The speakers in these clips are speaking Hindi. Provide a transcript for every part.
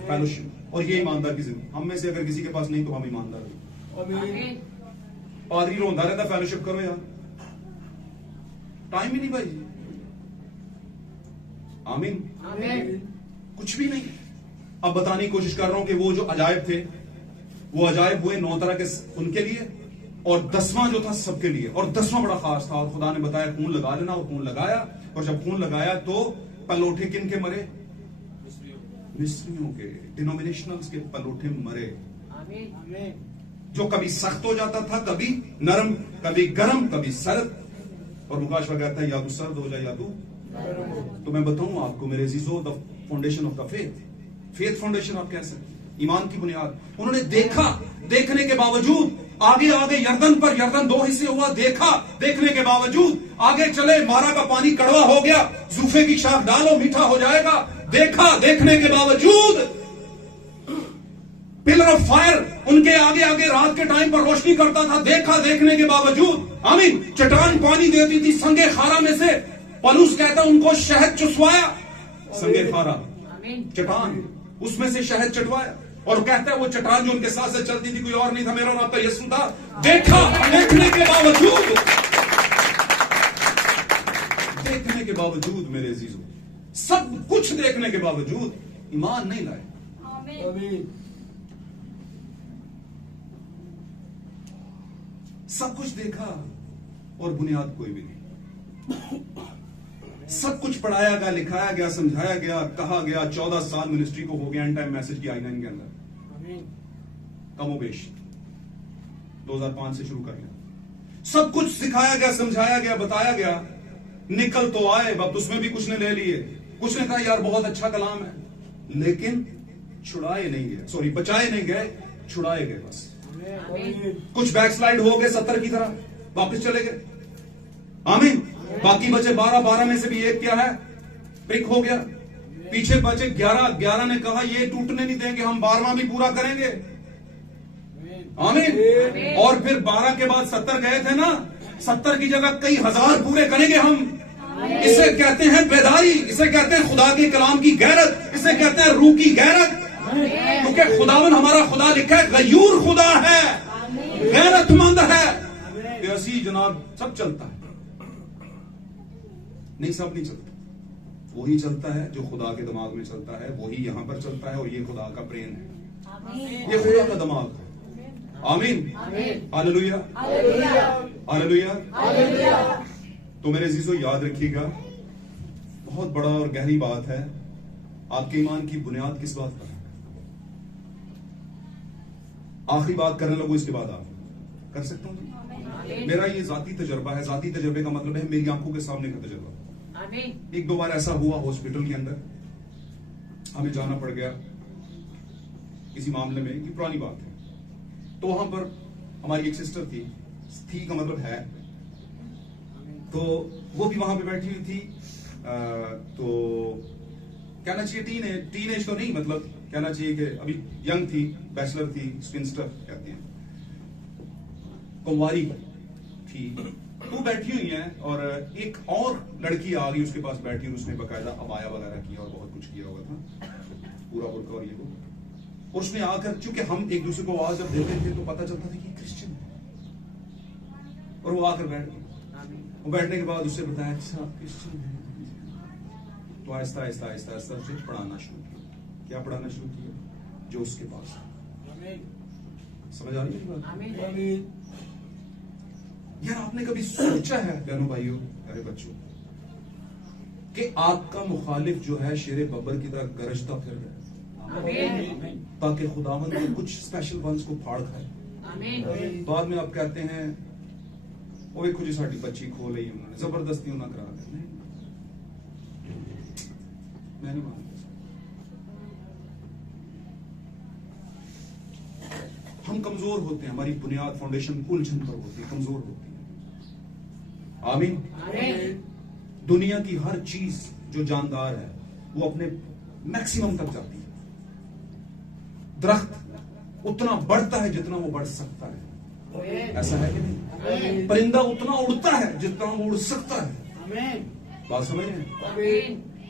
फेलोशिप, और ये ईमानदार की जिंदगी। हम में से अगर किसी के पास नहीं तो हम ईमानदार हैं। पादरी रोंदा रहता फेलोशिप करो यार, टाइम ही नहीं भाई। आमीन। कुछ भी नहीं। अब बताने की कोशिश कर रहा हूं कि वो जो अजायब थे, वो अजायब हुए 9 तरह के उनके लिए, और 10वां जो था सबके लिए, और 10वां बड़ा खास था। और खुदा ने बताया खून लगा लेना, और खून लगाया। और जब खून लगाया तो पलोठे किन के मरे? मिस्रियों के, डिनोमिनेशनल्स के पलोठे मरे। जो कभी सख्त हो जाता था, कभी नरम, कभी गर्म, कभी सर्द। और मुकाशवा कहता है या तो सर्द हो जाए या तो मैं बताऊं आपको मेरे अजीजों, the foundation of the faith foundation आप कह सकते, ईमान की बुनियाद। उन्होंने देखा, देखने के बावजूद आगे आगे यर्दन पर यर्दन 2 हिस्से हुआ, देखा, देखने के बावजूद आगे चले, मारा का पानी कड़वा हो गया, जूफे की शाख डालो मीठा हो जाएगा। देखा, देखने के बावजूद पिलर ऑफ फायर उनके आगे आगे रात के टाइम पर रोशनी करता था। देखा, देखने के बावजूद। आमीन। चट्टान पानी देती थी संगे खारा में से। पलूस कहता उनको शहद चुसवाया, संगे खारा चट्टान, उसमें से शहद चटवाया। और कहता है वो चट्टान जो उनके साथ से चलती थी कोई और नहीं था, मेरा नाम तो यीशु था। देखा, देखने के बावजूद, देखने के बावजूद मेरे अजीजों, सब कुछ देखने के बावजूद ईमान नहीं लाए। सब कुछ देखा और बुनियाद कोई भी नहीं। सब कुछ पढ़ाया गया, लिखाया गया, समझाया गया, कहा गया। 14 साल मिनिस्ट्री को हो गया, एंड टाइम मैसेज की I9 के अंदर कमोबेश 2005 से शुरू कर लिया। सब कुछ सिखाया गया, समझाया गया, बताया गया। निकल तो आए, अब उसमें भी कुछ ने ले लिए। कुछ ने कहा यार बहुत अच्छा कलाम है, लेकिन छुड़ाए नहीं गए, सॉरी बचाए नहीं गए, छुड़ाए गए बस। कुछ बैकस्लाइड हो गए 70 की तरह, वापस चले गए। आमीन। बाकी बचे 12 में से भी एक क्या है, पिक हो गया। पीछे बचे 11 ने कहा ये टूटने नहीं देंगे, हम 12वां भी पूरा करेंगे। आमीन। और फिर 12 के बाद 70 गए थे ना, 70 की जगह कई हजार पूरे करेंगे हम। इसे कहते हैं बेदारी, इसे कहते हैं खुदा के कलाम की गैरत, इसे कहते हैं रूह की गैरत। क्योंकि खुदावन हमारा खुदा लिखा है गयूर खुदा है, गैरतमंद है। प्यासी जनाब सब चलता है, नहीं सब नहीं चलता। वही चलता है जो खुदा के दिमाग में चलता है, वही यहां पर चलता है, और ये खुदा का प्रेम है, ये खुदा का दिमाग है। आमीन। Hallelujah, hallelujah. तो मेरे अजीजों याद रखिएगा, बहुत बड़ा और गहरी बात है। आपके ईमान की बुनियाद किस बात पर है? आखिरी बात करने लगो, इसके बाद आप कर सकता हूं। मेरा ये जाती तजर्बा है। जाती तजर्बे का मतलब है मेरी आंखों के सामने का तजर्बा। 1-2 बार ऐसा हुआ हॉस्पिटल के अंदर, हमें जाना पड़ गया किसी मामले में, कि पुरानी बात है। तो वहां पर हमारी एक सिस्टर थी का मतलब है, तो वो भी वहां पे बैठी हुई थी। तो कहना चाहिए टीनेज तो नहीं, मतलब कहना चाहिए कि अभी यंग थी, बैचलर थी, स्पिंस्टर कहते हैं, कुंवारी थी। वो बैठी हुई है और एक और लड़की आ गई उसके पास बैठी, उसने बकायदा अबाया वगैरह किया और बहुत कुछ किया हुआ था, पूरा बुरका और ये वो। और उसने आकर, चूंकि हम एक दूसरे को आवाज जब देते थे तो पता चलता था कि क्रिश्चियन है, और वो आकर बैठ गई। वो बैठने के बाद उससे बताया अच्छा क्रिश्चियन है। तो आहिस्ता आहिस्ता आहिस्ता आहिस्ता उसे पढ़ाना शुरू किया। क्या पढ़ाना शुरू किया? जो उसके पास है। समझ आ रही है बात? यार आपने कभी सोचा है बहनों भाइयों, अरे बच्चों, कि आपका मुखालिफ जो है शेरे बब्बर की तरह गरजता फिर रहा, ताकि खुदावंद के कुछ स्पेशल वंस को फाड़ खाए। बाद में आप कहते हैं वो एक खुद साड़ी बच्ची खो ली उन्होंने, जबरदस्ती उन्हें करा दें। मैं नहीं मानता। हम कमजोर होते हैं, हमारी बुनियाद फाउंडेशन उलझन पर होती है, कमजोर होती है। आमीन। दुनिया की हर चीज जो जानदार है वो अपने मैक्सिमम तक जाती है। दरख्त उतना बढ़ता है जितना वो बढ़ सकता है, ऐसा है कि नहीं? परिंदा उतना उड़ता है जितना वो उड़ सकता है। बात समझ रहे हैं?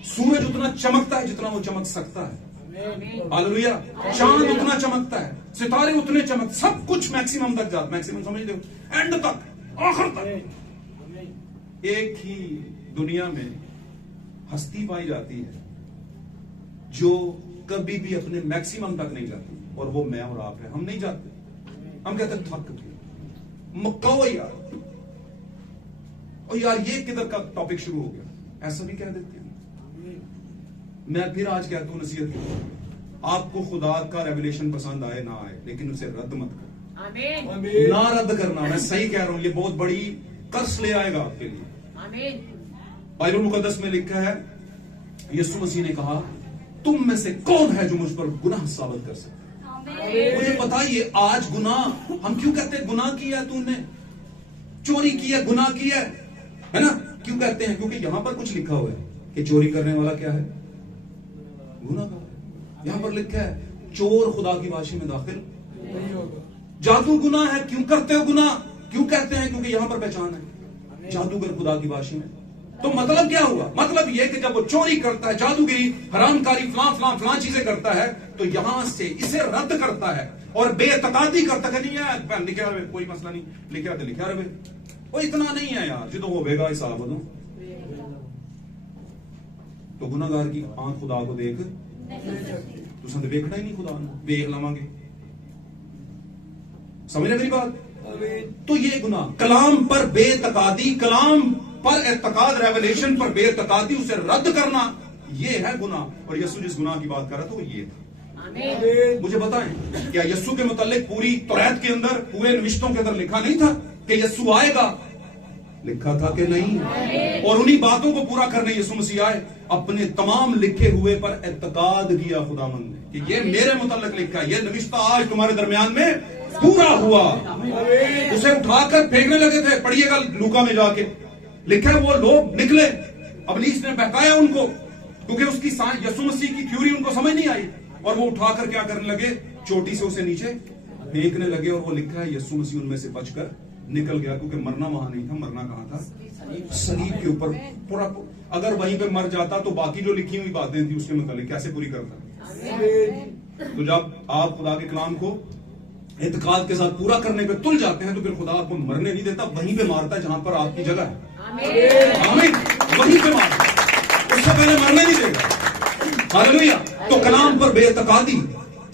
सूरज उतना चमकता है जितना वो चमक सकता है। हालेलुया। चांद उतना चमकता है, सितारे उतने चमक, सब कुछ मैक्सिमम तक जाता, मैक्सिमम समझते हो, एंड तक, आखिर तक। एक ही दुनिया में हस्ती पाई जाती है जो कभी भी अपने मैक्सिमम तक नहीं जाती, और वो मैं और आप है। हम नहीं जाते, हम कहते हैं थक गए, मक्काओ यार, और यार ये किधर का टॉपिक शुरू हो गया, ऐसा भी कह देते हैं। मैं फिर आज कहता हूं नसीहत की, आपको खुदा का रेवलेशन पसंद आए ना आए, लेकिन उसे रद्द मत करो। आमीन। ना रद्द करना, मैं सही कह रहा हूं, ये बहुत बड़ी कर्स ले आएगा आपके लिए। आमीन। बाइबल मुकद्दस में लिखा है, यीशु मसीह ने कहा, तुम में से कौन है जो मुझ पर गुनाह साबित कर सकता? मुझे बताइए, आज गुनाह हम क्यों कहते हैं? गुनाह किया तूने, चोरी किया, गुनाह किया है ना? क्यों कहते हैं? क्योंकि यहां पर कुछ लिखा हुआ है कि चोरी करने वाला क्या है? गुनाहगार। यहां पर लिखा है चोर खुदा की वाशी में दाखिल नहीं होगा। जादू गुनाह है, क्यों करते हो गुनाह? क्यों कहते हैं? क्योंकि यहां पर पहचान है, जादूगर खुदा की वाशी में। तो मतलब क्या हुआ? मतलब यह कि जब वो चोरी करता है, जादूगिरी, हरामकारी, फलां चीजें करता है, तो यहां से इसे रद्द करता है और बेतकादी करता है। नहीं है, लिखा रहे, कोई मसला नहीं, लिखा रहे, वो इतना नहीं है यार, जो होगा हिसाब दो। तो गुनाहगार की आंख खुदा को देख तो संत देखना ही नहीं, खुदा देख लवांगे। समझ मेरी बात? तो ये गुनाह, कलाम पर बेतकादी, कलाम पर एतकाद, रेवलेशन पर बेतकादी, उसे रद्द करना, ये है गुनाह। और यीशु जिस गुनाह की बात कर रहा था वो ये था। मुझे बताएं, क्या यीशु के मुतालिक पूरी तौरात के अंदर, पूरे नविश्तों के अंदर लिखा नहीं था कि यीशु आएगा? लिखा था कि नहीं? और उन्हीं बातों को पूरा करने यीशु मसीह आए। अपने तमाम लिखे हुए पर एतकाद किया खुदावंद ने कि ये मेरे मुतालिक लिखा है, ये नविश्ता आज तुम्हारे दरमियान में पूरा हुआ। उसे उठाकर फेंकने लगे थे, पढ़िएगा लूका में जाके, लिखा है वो लोग निकले, इब्लीस ने बहकाया उनको, क्योंकि उसकी यीशु मसीह की थ्योरी उनको समझ नहीं आई, और वो उठाकर क्या करने लगे? चोटी से उसे नीचे फेंकने लगे। और वो लिखा है यीशु मसीह उनमें से बचकर निकल गया, क्योंकि मरना वहां नहीं था, मरना कहां था? शरीर के ऊपर। पूरा अगर वहीं पे मर जाता तो बाकी जो लिखी हुई बातें थी उसके मुतालिक कैसे पूरी करता? तो जब आप खुदा के कलाम को एतकाद के साथ पूरा करने पे तुल जाते हैं, तो फिर खुदा आपको मरने नहीं देता, वहीं पे मारता है जहां पर आपकी जगह है। आमीन। वहीं पे मारता है, उससे पहले मरने नहीं देगा। हालेलुया। तो कलाम पर बेतकादी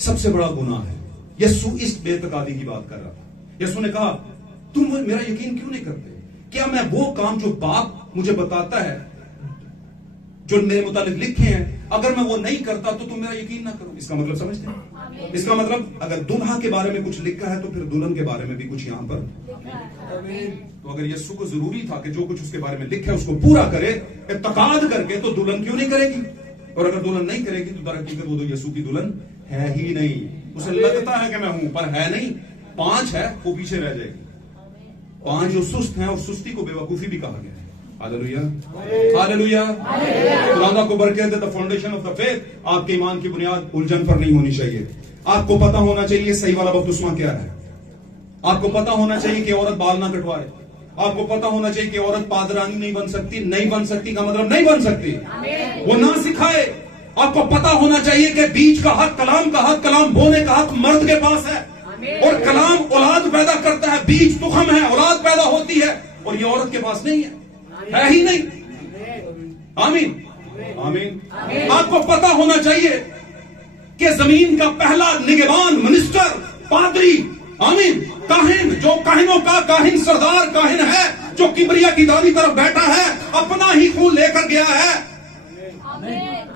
सबसे बड़ा गुनाह है। यीशु इस बेतकादी की बात कर रहा था। यीशु ने कहा, तुम मेरा यकीन क्यों नहीं करते? क्या मैं वो काम जो बाप मुझे बताता है, जो मेरे मुतालिक लिखे हैं, अगर मैं वो नहीं करता तो तुम मेरा यकीन ना करो? इसका मतलब समझते हैं? इसका मतलब अगर दुल्हा के बारे में कुछ लिखा है तो फिर दुल्हन के बारे में भी कुछ यहां पर। तो अगर यीशु को जरूरी था कि जो कुछ उसके बारे में लिखा है उसको पूरा करे, इत्तकाद करके, तो दुल्हन क्यों नहीं करेगी? और अगर दुल्हन नहीं करेगी तो दरअसल वो तो यीशु की दुल्हन है ही नहीं। उसे लगता है कि मैं हूं, पर है नहीं। 5 है, वो पीछे रह जाएगी। 5 जो सुस्त हैं, और सुस्ती को बेवकूफी भी कहा गया है। Hallelujah, hallelujah. खुदा को बरकत दे। The foundation of the faith, आपके ईमान की बुनियाद उलझन पर नहीं होनी चाहिए। आपको पता होना चाहिए सही वाला बपतिस्मा क्या है। आपको पता होना चाहिए कि औरत बाल ना कटवाए। आपको पता होना चाहिए कि औरत पादरानी नहीं बन सकती। नहीं बन सकती का मतलब नहीं बन सकती, वो ना सिखाए। आपको पता होना चाहिए कि बीज का हक, कलाम का हक, कलाम बोने का हक मर्द के पास है, और कलाम औलाद पैदा करता है। बीज तुखम है, औलाद पैदा होती है, और ये औरत के पास नहीं है ही नहीं। आमीन, आमीन। आपको पता होना चाहिए कि जमीन का पहला निगहबान, मिनिस्टर, पादरी, आमीन, काहिन, जो काहिनों का काहिन, सरदार काहिन है, जो किबरिया की दादी तरफ बैठा है, अपना ही खून लेकर गया है,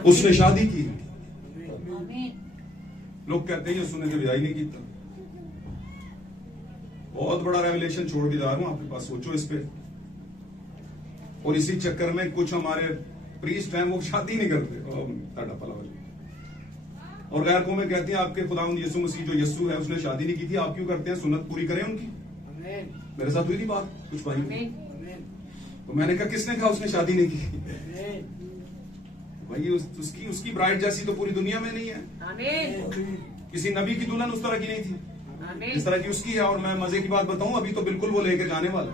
उसने शादी की। लोग कहते हैं सुनने के विदाई नहीं की। बहुत बड़ा रेवलेशन छोड़ के जा रहा हूं आपके पास, सोचो इस पे। और इसी चक्कर में कुछ हमारे प्रीस्ट हैं, वो शादी नहीं करते। और गैर कौमें कहती हैं आपके खुदावंद यीशु मसीह जो यीशु है उसने शादी नहीं की थी, आप क्यों करते हैं? सुन्नत पूरी करें उनकी। मेरे साथ हुई थी बात कुछ भाई, तो मैंने कहा किसने कहा उसने शादी नहीं की? भाई उसकी ब्राइड जैसी तो पूरी दुनिया में नहीं है। किसी नबी की दुल्हन उस तरह की नहीं थी जिस तरह की उसकी है। और मैं मजे की बात बताऊं, अभी तो बिल्कुल वो लेके जाने वाला,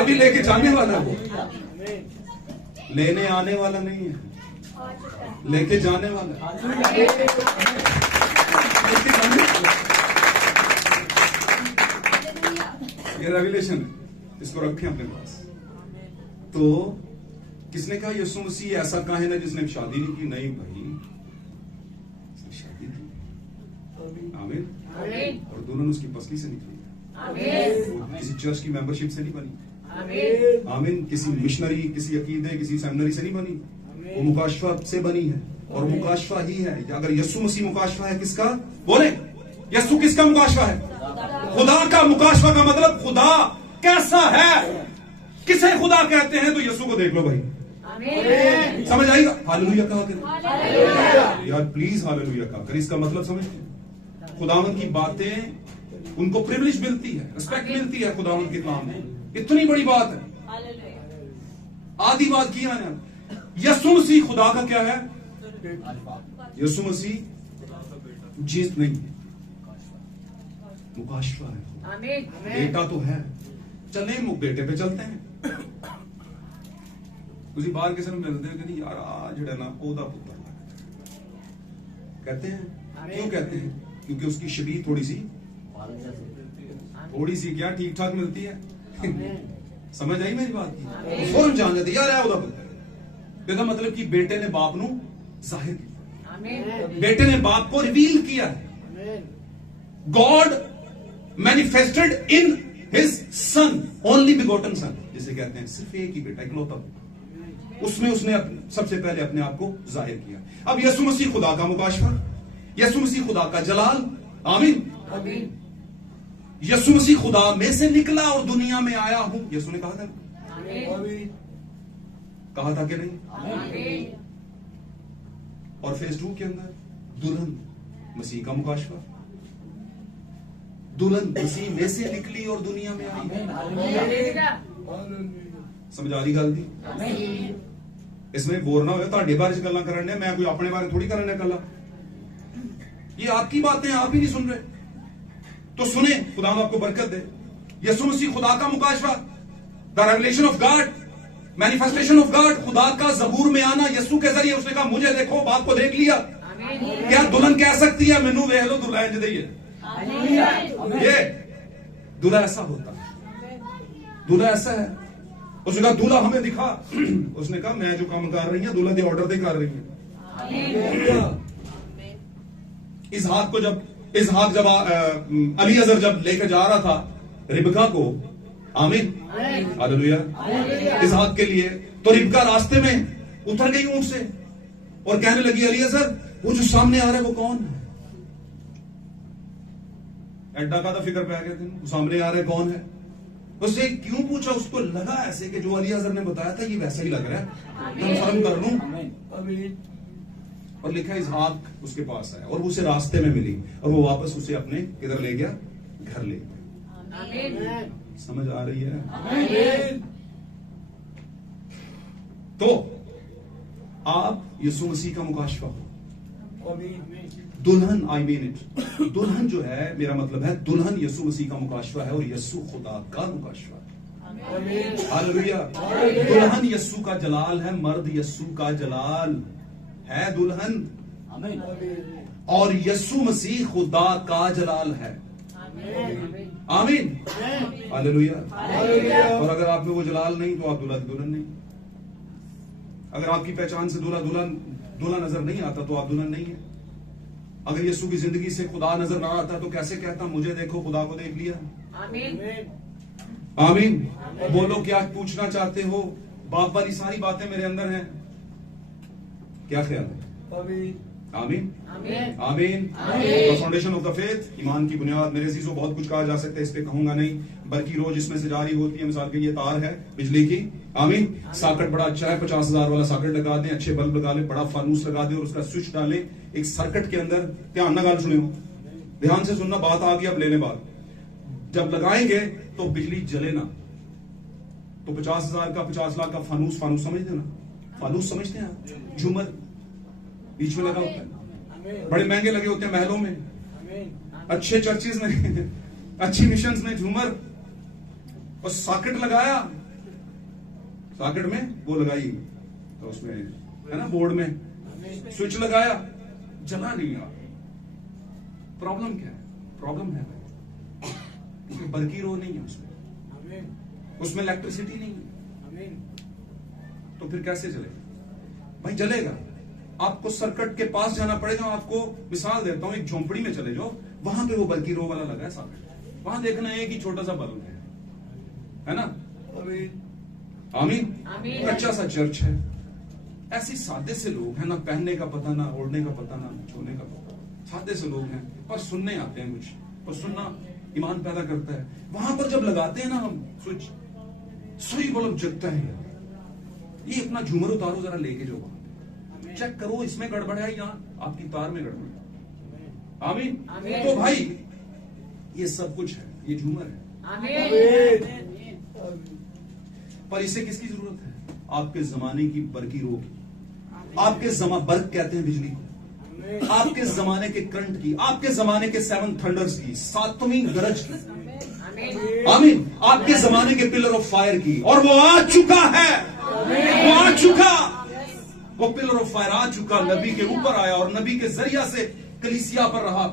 अभी लेके जाने वाला है, वो लेने आने वाला नहीं है। लेके जाने वाला है। लेके जाने वाला है। ये रेवलेशन है, इसको रखें अपने पास। तो किसने कहा यीशु मसीह ऐसा कहा है ना जिसने शादी नहीं की? नहीं भाई, इसने शादी की। आमीन। और दुल्हन उसकी पसली से निकली है, किसी चर्च की मेंबरशिप से नहीं बनी। आमीन। किसी मिशनरी, किसी अकीदे, किसी सेमिनरी से नहीं बनी, वो मुकाशफा से बनी है। और मुकाशफा ही है। अगर यीशु मसीह मुकाशफा है किसका? बोले, यीशु किसका मुकाशफा है? खुदा का। मुकाशफा का मतलब खुदा कैसा है, किसे खुदा कहते हैं? तो यीशु को देख लो भाई, समझ आएगा। हालेलुया कहा करें यार, प्लीज हालेलुया कहा करें। इसका मतलब समझते? खुदावंद की बातें उनको प्रिविलेज मिलती है, रिस्पेक्ट मिलती है खुदावंद के काम में। इतनी बड़ी बात है। आधी बात किया ना, यीशु मसीह खुदा का क्या है? यीशु मसीह जीत नहीं, मुकाशफा है। बेटा तो है, चले बेटे पे चलते हैं। उसी बार के सर मिलते हैं कि नहीं यार आज जड़ा ना ओदा पुत्र कहते हैं। क्यों कहते हैं? क्योंकि उसकी शरीर थोड़ी सी क्या ठीक ठाक मिलती है। समझ आई मेरी बात की? फौरन जान जाते यार है ओदा पुत्र। इसका मतलब कि बेटे ने बाप नु जाहिर किया, बेटे ने बाप को रिवील किया है। God manifested in his son, only begotten son, जिसे कहते हैं सिर्फ एक ही बेटा, इकलौता। उसमें उसने सबसे पहले अपने आप को जाहिर किया। अब यीशु मसीह खुदा का मुकाशफा, यीशु मसीह खुदा का जलाल। आमीन। यीशु मसीह खुदा में से निकला और दुनिया में आया हूं, यीशु ने कहा था। कहा था कि नहीं? और फेज 2 के अंदर दुल्हन मसीह का मुकाशफा, दुल्हन मसीह में से निकली और दुनिया में आई। समझ आ रही गल दी? इसमें बोर ना हो, ਤੁਹਾਡੇ बारे च गल्लां करने, मैं कोई अपने बारे थोड़ी करने कला। ये आपकी बातें आप ही नहीं सुन रहे, तो सुने, खुदा आपको बरकत दे। यीशु मसीह खुदा का मुकाशफा, the revelation of God, manifestation of God, खुदा का ज़बूर में आना यीशु के जरिए। उसने कहा मुझे देखो, बाप को देख लिया। क्या दुल्हन कह सकती है मैनू देख लो दुल्हा इंज दी है? ये दूल्हा ऐसा होता है, दूल्हा ऐसा है। उसने कहा दूल्हा हमें दिखा। उसने कहा मैं जो काम कर रही है दूल्हा के ऑर्डर दे कर रही है। इसहाक जब अलीअज़र जब लेकर जा रहा था रिबका को, आमीन हालेलुया, इसहाक के लिए, तो रिबका रास्ते में उतर गई ऊंट से और कहने लगी अलीअज़र वो जो सामने आ रहा है वो कौन है? एड्डा का तो फिक्र पै गया तेन, सामने आ रहा है कौन है? उससे क्यों पूछा? उसको लगा ऐसे कि जो अलीअज़र ने बताया था ये वैसा ही लग रहा है, कंफर्म कर लूं। और लिखा इसहाक उसके पास आया और उसे रास्ते में मिली और वो वापस उसे अपने किधर ले गया? घर ले गया। समझ आ रही है? तो आप यीशु मसीह का मुकाशफा हो। दुल्हन, आई मीन इट, दुल्हन जो है, मेरा मतलब है दुल्हन यीशु मसीह का मुकाशफा है और यीशु खुदा का मुकाशफा है। हालेलुया। दुल्हन यीशु का जलाल है, मर्द यीशु का जलाल है दुल्हन, और यीशु मसीह खुदा का जलाल है। आमीन हालेलुया। और अगर आप में वो जलाल नहीं तो आप दूल्हा दुल्हन नहीं। अगर आपकी पहचान से दूल्हा नजर नहीं आता तो आप दुल्हन नहीं है। अगर यीशु की जिंदगी से खुदा नजर ना आता तो कैसे कहता मुझे देखो खुदा को देख लिया? आमीन। बोलो क्या पूछना चाहते हो? बाप वाली सारी बातें मेरे अंदर हैं। क्या ख्याल है? आमीन आमीन। फाउंडेशन ऑफ द फेथ, ईमान की बुनियाद। मेरे अजीजों बहुत कुछ कहा जा सकता है, इस पे कहूंगा नहीं, बल्कि रोज इसमें से जारी होती है। मिसाल के ये तार है बिजली की, आमीन, सॉकेट बड़ा अच्छा है, 50,000 वाला सॉकेट लगा दें, अच्छे बल्ब लगा लें, बड़ा फानूस लगा दें और उसका स्विच डालें एक सर्किट के अंदर। ध्यान ना गाल सुनियो, ध्यान से सुनना, बात आ गई अब लेने बाद। जब लगाएंगे तो बिजली जले ना, तो 50,000 का 50 लाख का फानूस समझते ना? फानूस समझते हैं? झूमर बीच में लगा होता है, बड़े महंगे लगे होते हैं महलों में, अच्छे चर्चेज ने, अच्छी मिशंस ने झूमर और सॉकेट लगाया, सॉकेट में वो लगाई, तो उसमें है ना बोर्ड में स्विच लगाया, जला नहीं यार। प्रॉब्लम क्या है? प्रॉब्लम है भाई, क्योंकि बरकी रो नहीं है उसमें इलेक्ट्रिसिटी नहीं है। तो फिर कैसे जलेगा भाई? जलेगा। आपको सर्किट के पास जाना पड़ेगा। आपको मिसाल देता हूं, एक झोंपड़ी में चले जाओ, वहां पे वो बल्कि रो वाला लगा है सामने, वहां देखना है कि छोटा सा बल्ब है ना? आमीन। कच्चा सा चर्च है। ऐसे सादे से लोग हैं, ना पहनने का पता, ना ओढ़ने का पता, ना छूने का पता। सादे से लोग हैं पर सुनने आते हैं कुछ, और सुनना ईमान पैदा करता है। वहां पर जब लगाते हैं ना हम स्विच, सही बल्ब जगता है यार। ये अपना झूमर उतारो जरा, लेके जाओ, चेक करो इसमें गड़बड़ है या आपकी तार में गड़बड़ है। आमीन। तो भाई ये सब कुछ है, ये झूमर है। पर इसे किसकी जरूरत है? आपके जमाने की बरकी रो की, आपके बर्क कहते हैं बिजली को, आपके जमाने के करंट की, आपके जमाने के 7 थंडर्स की, 7वीं गरज की। आमीन। आपके जमाने के पिलर ऑफ फायर की, और वो आ चुका है। वो आ चुका, वो पिलर ऑफ फायर आ चुका, नबी के ऊपर आया और नबी के जरिया से कलीसिया पर रहा।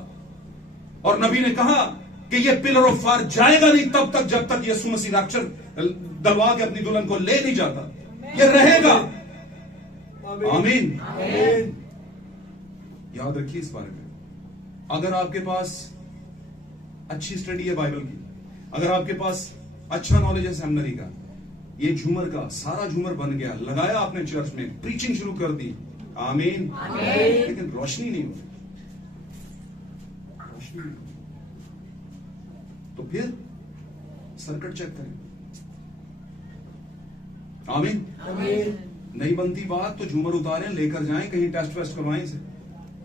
और नबी ने कहा कि ये पिलर ऑफ फायर जाएगा नहीं तब तक जब तक यीशु मसीह राक्षर दलवा के अपनी दुल्हन को ले नहीं जाता। ये रहेगा। आमीन। याद रखिए इस बारे में। अगर आपके पास अच्छी स्टडी है बाइबल की, अगर आपके पास अच्छा नॉलेज है सेमिनरी का, ये झूमर का सारा झूमर बन गया, लगाया आपने चर्च में, प्रीचिंग शुरू कर दी। आमीन। लेकिन रोशनी नहीं होती, रोशनी नहीं होती। तो फिर सर्किट चेक करें। आमीन। नहीं बनती बात तो झूमर उतारें, लेकर जाएं कहीं, टेस्ट वेस्ट करवाएं इसे।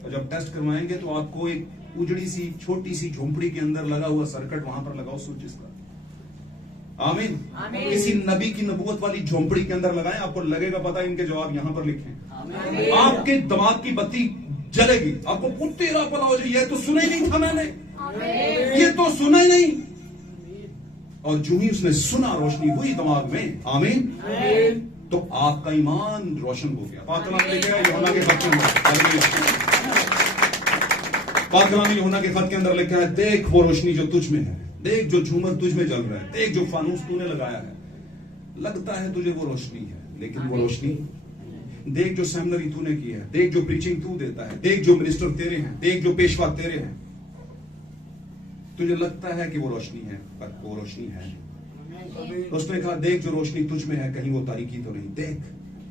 और जब टेस्ट करवाएंगे तो आपको एक उजड़ी सी छोटी सी झोंपड़ी के अंदर लगा हुआ सर्किट वहां पर लगाओ स्विच इसका। आमीन। किसी नबी की नबूवत वाली झोंपड़ी के अंदर लगाएं, आपको लगेगा पता, इनके जवाब यहां पर लिखे हैं। आपके दिमाग की बत्ती जलेगी, आपको तेरा पला हो जाए, ये तो सुना ही नहीं था मैंने, ये तो सुना ही नहीं। और जो ही उसने सुना, रोशनी हुई दिमाग में। आमीन। तो आपका ईमान रोशन हो गया। पाक कलाम लिखा है यूहन्ना के खत के अंदर, पाक कलाम यूहन्ना के खत के अंदर लिखा है, देख वो रोशनी जो तुझ में है, देख जो झूमर तुझ में जल रहा है, देख जो फानूस तूने लगाया है, लगता है तुझे वो रोशनी है, लेकिन वो रोशनी, देख जो सेमिनरी तूने की है, देख जो प्रीचिंग तू देता है, देख जो मिनिस्टर तेरे हैं, देख जो पेशवा तेरे हैं, तुझे लगता है कि वो रोशनी है पर वो रोशनी है। तो उसने कहा, देख जो रोशनी तुझ में है, कहीं वो तारीकी तो नहीं। देख,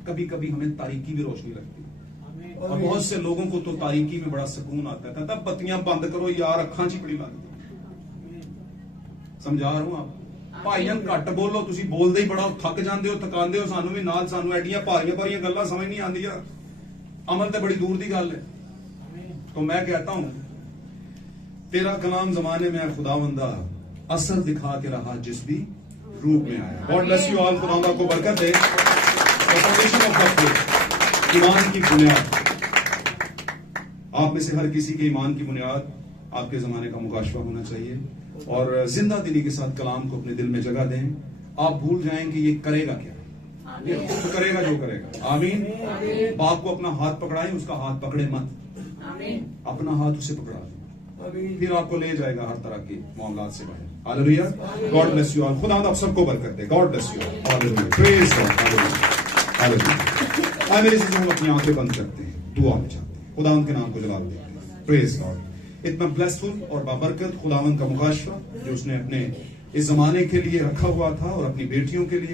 कभी कभी हमें तारीकी भी रोशनी लगती है, और बहुत से लोगों को तो तारीकी में बड़ा सुकून आता है। तब बत्तियां बंद करो यार, अखां च बड़ी लगती। समझा रहा हूं आप भाईजान? घट बोलो, तुसी बोलते ही बड़ा थक जाते हो, थकाते हो सानू भी नाल। सानू एडियां भारियां भारियां गल्लां समझ नहीं आंदियां, अमल तो बड़ी दूर की गल है। तो मैं कहता हूं, तेरा कलाम जमाने में खुदावंदा असर दिखा के रहा जिस भी रूप में आया। God bless you all. खुदावंदा को बरकत दे। फाउंडेशन ऑफ द फेथ, ईमान की बुनियाद। आप में से हर किसी के ईमान की बुनियाद आपके जमाने का मुकाशवा होना चाहिए, और जिंदा दिली के साथ कलाम को अपने दिल में जगह दें। आप भूल जाएंगे ये करेगा क्या, ये खुद करेगा जो करेगा। आमीन। बाप को अपना हाथ पकड़ाएं, उसका हाथ पकड़े मत, अपना हाथ उसे पकड़ा दें, फिर आपको ले जाएगा हर तरह के मामलात से बाहर। Hallelujah. God bless you all. खुदा आप सबको बरकत दे। God bless you all. Hallelujah. Praise God. Hallelujah. मेरे से हम अपनी आंखें बंद करते हैं, दुआ में जाते हैं, खुदावंद के नाम को जलाल देते हैं। Praise God. इतना ब्लेसफुल और बाबरकत खुदावंद का मुकाशवा जो उसने अपने इस जमाने के लिए रखा हुआ था और अपनी बेटियों के लिए